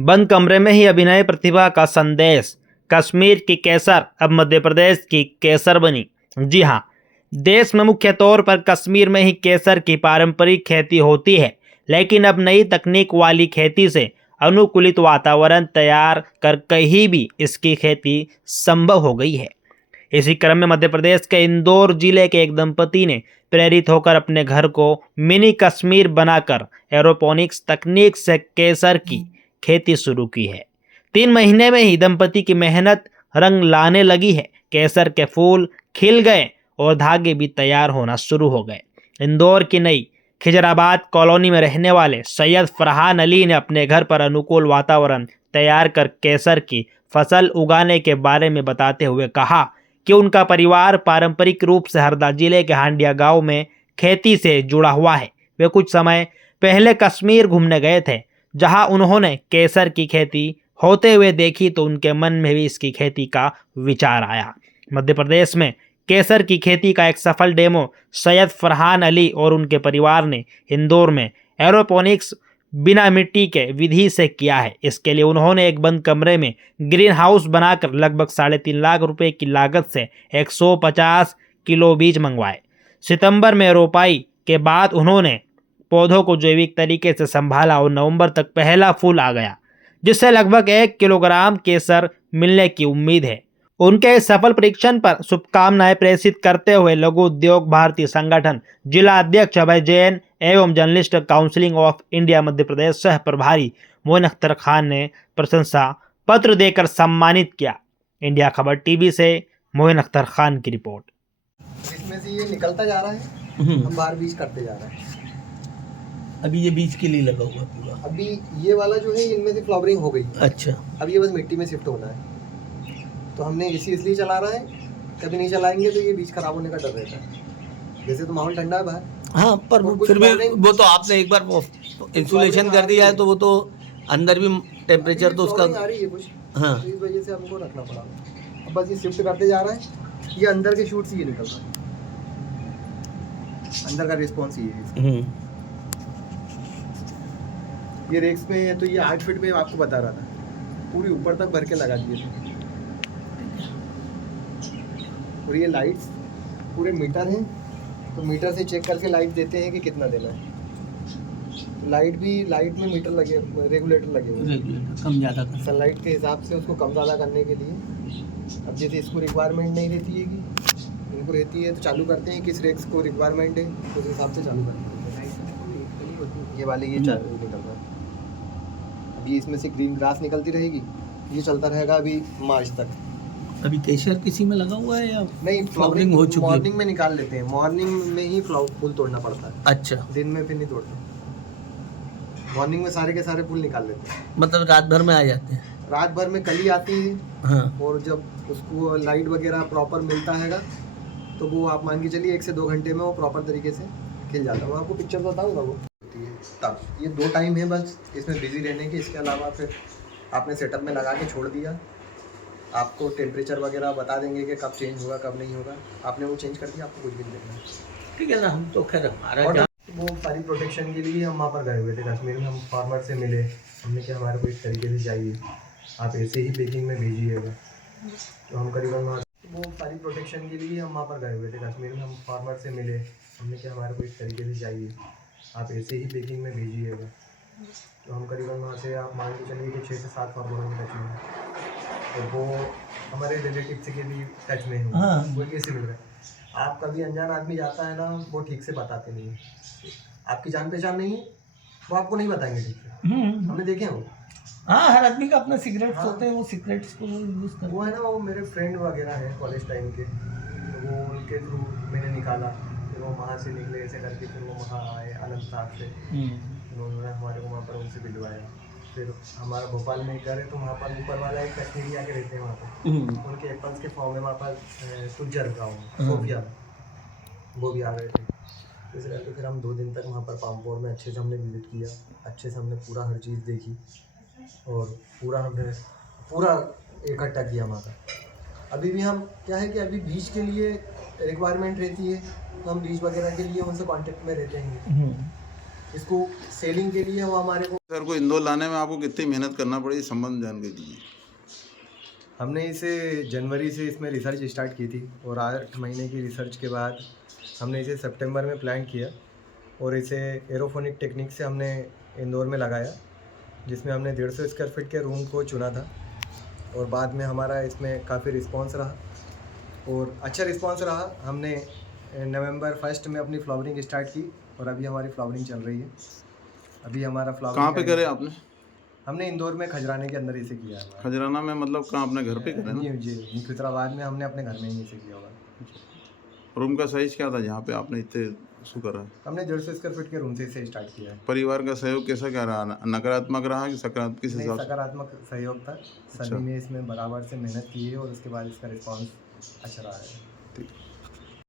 बंद कमरे में ही अभिनय प्रतिभा का संदेश। कश्मीर की केसर अब मध्य प्रदेश की केसर बनी। जी हाँ, देश में मुख्य तौर पर कश्मीर में ही केसर की पारंपरिक खेती होती है, लेकिन अब नई तकनीक वाली खेती से अनुकूलित वातावरण तैयार कर कहीं भी इसकी खेती संभव हो गई है। इसी क्रम में मध्य प्रदेश के इंदौर जिले के एक दंपति ने प्रेरित होकर अपने घर को मिनी कश्मीर बनाकर एरोपोनिक्स तकनीक से केसर की खेती शुरू की है। 3 महीने में ही दंपति की मेहनत रंग लाने लगी है। केसर के फूल खिल गए और धागे भी तैयार होना शुरू हो गए। इंदौर की नई खिजराबाद कॉलोनी में रहने वाले सैयद फरहान अली ने अपने घर पर अनुकूल वातावरण तैयार कर केसर की फसल उगाने के बारे में बताते हुए कहा कि उनका परिवार पारंपरिक रूप से हरदा जिले के हांडिया गांव में खेती से जुड़ा हुआ है। वे कुछ समय पहले कश्मीर घूमने गए थे, जहां उन्होंने केसर की खेती होते हुए देखी तो उनके मन में भी इसकी खेती का विचार आया। मध्य प्रदेश में केसर की खेती का एक सफल डेमो सैयद फरहान अली और उनके परिवार ने इंदौर में एरोपोनिक्स बिना मिट्टी के विधि से किया है। इसके लिए उन्होंने एक बंद कमरे में ग्रीन हाउस बनाकर लगभग 3.5 लाख रुपए की लागत से 150 किलो बीज मंगवाए। सितंबर में रोपाई के बाद उन्होंने पौधों को जैविक तरीके से संभाला और नवंबर तक पहला फूल आ गया, जिससे लगभग 1 किलोग्राम केसर मिलने की उम्मीद है। उनके इस सफल परीक्षण पर शुभकामनाएं प्रेषित करते हुए लघु उद्योग भारती संगठन जिला अध्यक्ष अभय जैन एवं journalist council of India Madhya Pradesh सह प्रभारी मोइन अख्तर खान ने प्रशंसा पत्र देकर सम्मानित किया। इंडिया खबर टीवी से मोइन अख्तर खान की रिपोर्ट। इसमें से ये निकलता जा रहा है, हम बाहर बीज करते जा रहे हैं। अभी ये बीज के लिए लगा हुआ पूरा। अभी ये वाला जो है इनमें से फ्लावरिंग हो गई। अच्छा, अब ये बस मिट्टी में शिफ्ट होना है, तो हमने इसी इसलिए चला रहा है। कभी नहीं चलाएंगे तो ये बीज खराब होने का डर रहता है। जैसे तो माहौल ठंडा है बाहर, हाँ, पर फिर भी वो तो आपने एक बार इंसुलेशन कर दिया है तो वो तो अंदर भी टेम्परेचर तो उसका आ रही है कुछ, हाँ, तो इस वजह से हमको रखना पड़ा। अब बस ये शिफ्ट करते जा रहा है। ये अंदर के शूट से ये निकल रहा है, अंदर का रिस्पॉन्स ये है। ये रेक्स में है, तो ये 8 फीट में आपको बता रहा था, पूरी ऊपर तक भर के लगा दिए थे। और ये लाइट्स पूरे मीटर हैं, तो मीटर से चेक करके लाइट देते हैं कि कितना देना है। तो लाइट में मीटर लगे, रेगुलेटर लगे हुए हैं, कम ज़्यादा सनलाइट के हिसाब से उसको कम ज़्यादा करने के लिए। अब जैसे इसको रिक्वायरमेंट नहीं रहती है कि इनको रहती है, तो चालू करते हैं किस रेक्स को रिक्वायरमेंट है उस हिसाब से चालू करते हैं। ये वाले ये चालू निकल रहा है। अभी इसमें से ग्रीन ग्रास निकलती रहेगी, ये चलता रहेगा अभी मार्च तक। अभी केसर किसी में लगा हुआ है या नहीं, फ्लावरिंग हो चुकी है? मॉर्निंग में निकाल लेते हैं, मॉर्निंग में ही फूल तोड़ना पड़ता है। अच्छा, दिन में फिर नहीं तोड़ते, मॉर्निंग में सारे के सारे फूल निकाल लेते हैं। मतलब रात भर में आ जाते हैं? रात भर में कली आती है, हाँ, और जब उसको लाइट वगैरह प्रॉपर मिलता हैगा तो वो आप मान के चलिए 1 से 2 घंटे में वो प्रॉपर तरीके से खिल जाता है। मैं आपको पिक्चर बताऊँगा वो तब। ये 2 टाइम है बस इसमें बिजी रहने के। इसके अलावा फिर आपने सेटअप में लगा के छोड़ दिया, आपको टेम्परेचर वगैरह बता देंगे कि कब चेंज होगा कब नहीं होगा। आपने वो चेंज कर दिया, आपको कुछ भी नहीं देखना। ठीक है ना। हम तो खैर हमारा वो सारी प्रोटेक्शन के लिए हम वहाँ पर गए हुए थे कश्मीर में। हम फार्मर से मिले, हमने कहा हमारे को इस तरीके से चाहिए, आप ऐसे ही पैकिंग में भेजिएगा। तो हम करीबन वो सारी प्रोटेक्शन के लिए हम वहाँ पर गए हुए थे कश्मीर में। हम फार्मर से मिले, हमने कहा हमारे को इस तरीके से चाहिए, आप ऐसे ही पैकिंग में भेजिएगा। तो हम करीबन वहाँ से आप मान के चलिए कि 6 से 7 फार्मरों के टच में हैं। तो वो हमारे रिलेटिव से के भी टच में हैं। हाँ, वो कैसे मिल रहा है? आप कभी अनजान आदमी जाता है ना, वो ठीक से बताते नहीं है। आपकी जान पहचान नहीं है, वो आपको नहीं बताएंगे ठीक से। हमने देखे हैं वो। हाँ, हर आदमी का अपना सीक्रेट्स होते हैं, वो सीक्रेट्स को यूज़ करते हैं। वो है ना, वो मेरे फ्रेंड वगैरह हैं कॉलेज टाइम के, तो वो उनके थ्रू मैंने निकाला। फिर वो वहाँ से निकले ऐसे करके, फिर वो वहाँ आए अनंतनाग से, उन्होंने हमारे को वहाँ पर उनसे भिजवाया। फिर हमारा भोपाल में घर है, तो वहाँ पर ऊपर वाला एक कश्मीरी आके रहते हैं वहाँ पर, उनके एप्पल्स के फॉर्म में वहाँ पर तुलजर गाँव सोफिया, वो भी आ गए थे। इस करके फिर हम 2 दिन तक वहाँ पर पामपोर में अच्छे से हमने विजिट किया, अच्छे से हमने पूरा हर चीज़ देखी और पूरा हमने इकट्ठा किया वहाँ का। अभी भी हम क्या है कि अभी बीज के लिए रिक्वायरमेंट रहती है, तो हम बीज वगैरह के लिए उनसे कांटेक्ट में रहते हैं। इसको सेलिंग के लिए वो हमारे को सर को इंदौर लाने में आपको कितनी मेहनत करना पड़ी, संबंध जानकारी दीजिए। हमने इसे जनवरी से इसमें रिसर्च स्टार्ट की थी और 8 महीने की रिसर्च के बाद हमने इसे सितंबर में प्लान किया और इसे एरोफोनिक टेक्निक से हमने इंदौर में लगाया, जिसमें हमने 150 स्क्वायर फीट के रूम को चुना था और बाद में हमारा इसमें काफ़ी रिस्पांस रहा और अच्छा रिस्पांस रहा। हमने नवंबर 1 में अपनी फ्लावरिंग स्टार्ट की और अभी हमारी फ्लावरिंग चल रही है। अभी हमारा कहाँ पे फ्लावरिंग करे आपने? हमने इंदौर में खजराने के अंदर इसे किया है। खजराना में मतलब कहाँ, अपने घर पे करे ना? जी, खुतराबाद में हमने अपने घर में ही इसे किया होगा। रूम का साइज क्या था जहाँ पे आपने इतने शू करा? हमने 150 स्क्वायर फीट के रूम से इसे स्टार्ट किया है। परिवार का सहयोग कैसा क्या रहा? नकारात्मक रहा कि सकारात्मक? किस नहीं, हिसाब से? सकारात्मक सहयोग था। अच्छा। सभी ने इसमें बराबर से मेहनत की है और उसके बाद इसका रिस्पांस अच्छा रहा है।